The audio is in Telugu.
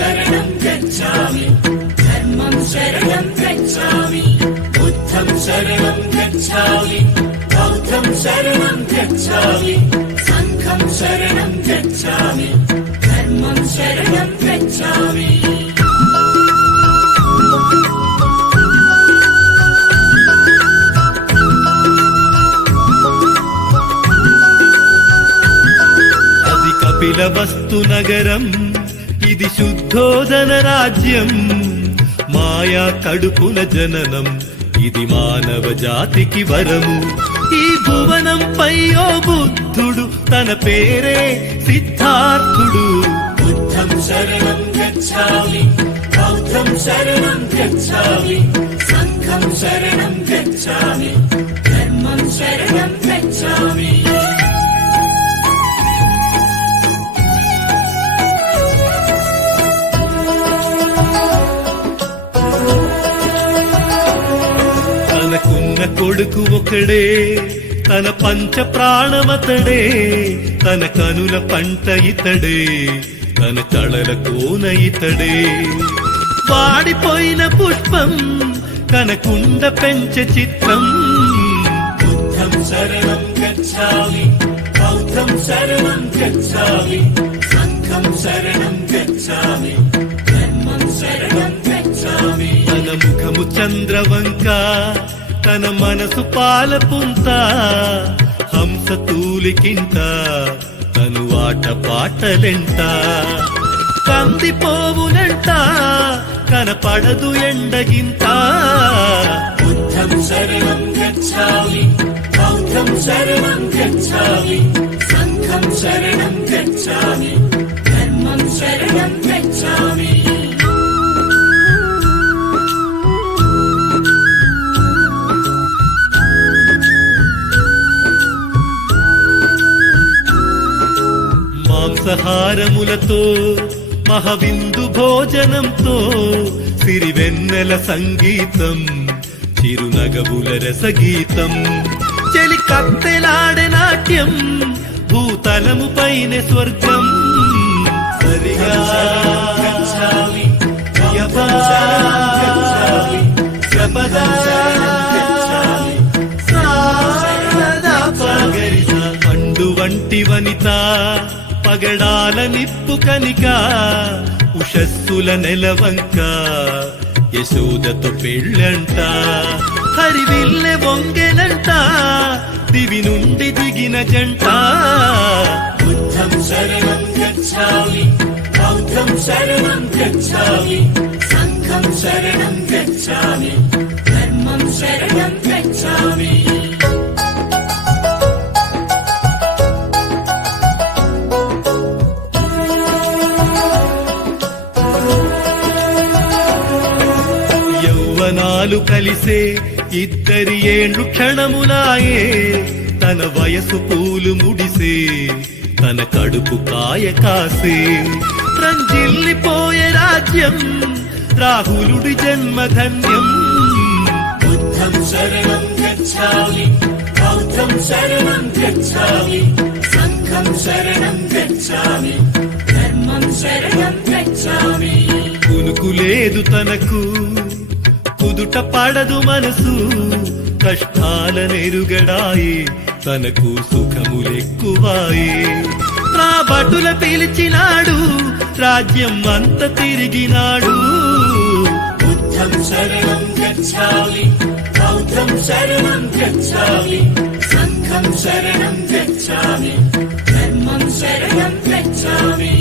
शरणं गच्छामि धर्मं शरणं गच्छामि बुद्धं शरणं गच्छामि बौद्धं शरणं गच्छामि संघं शरणं गच्छामि धर्मं शरणं गच्छामि కపిలవస్తు నగరం ఇది శుద్ధోదన రాజ్యం మాయా కడుపుల జననం ఇది మానవ జాతికి వరము ఈ భువనంపై ఓ బుద్ధుడు తన పేరే సిద్ధార్థుడు बुद्धं शरणं गच्छामि बौद्धं शरणं गच्छामि संघं शरणं गच्छामि धर्मं शरणं गच्छामि తనకున్న కొడుకు ఒకడే తన పంచ ప్రాణమతడే తన కనుల పంట ఇతడే తన కళల కోన ఇతడే వాడిపోయిన పుష్పం కనకుండ పెంచ చిత్రం बुद्धं शरणं गच्छामि बौद्धं शरणं गच्छामि संघं शरणं गच्छामि धर्मं शरणं गच्छामि తన ముఖము చంద్రవంక తన మనసు పాలపుంత హంస తూలికింత తను ఆట పాటలెంట కందిపోవునంట కనపడదు ఎండగింత बुद्धं शरणं गच्छामि बौद्धं शरणं गच्छामि संघं शरणं गच्छामि धर्मं शरणं गच्छामि మాంసాహారములతో మహవిందు భోజనంతో సిరివెన్నెల సంగీతం చిరునగబుల రసగీతం చెలి కత్తెలాడే నాట్యం భూతలము పైన స్వర్గం సరిగా गच्छामि యపా శపదా సారదా పగరిస పండు వంటి వనిత పగడాల నిప్పు కనిక ఉషస్సుల నెలవంక యశోదతో పెళ్ళంట హరివిల్లె వంగెనంట దివి నుండి దిగిన జంట बुद्धं शरणं गच्छामि बौद्धं शरणं गच्छामि संघं शरणं गच्छामि धर्मं शरणं गच्छामि యౌవనాలు కలిసే ఇద్దరి ఏండ్లు క్షణములాయే తన వయసు పూలు ముడిసే తన కడుపు కాయ కాసే రంజిల్లిపోయే రాజ్యం రాహులుడి జన్మధన్యం बुद्धं शरणं गच्छामि बौद्धं शरणं गच्छामि संघं शरणं गच्छामि धर्मं शरणं गच्छामि కునుకు లేదు తనకు కుదుట పడదు మనసు కష్టాల నెరుగడాయి తనకు సుఖములెక్కువాయి రాబటుల పిలిచినాడు రాజ్యం అంత తిరిగినాడు बुद्धं शरणं गच्छामि बौद्धं शरणं गच्छामि संघं शरणं गच्छामि धर्मं शरणं गच्छामि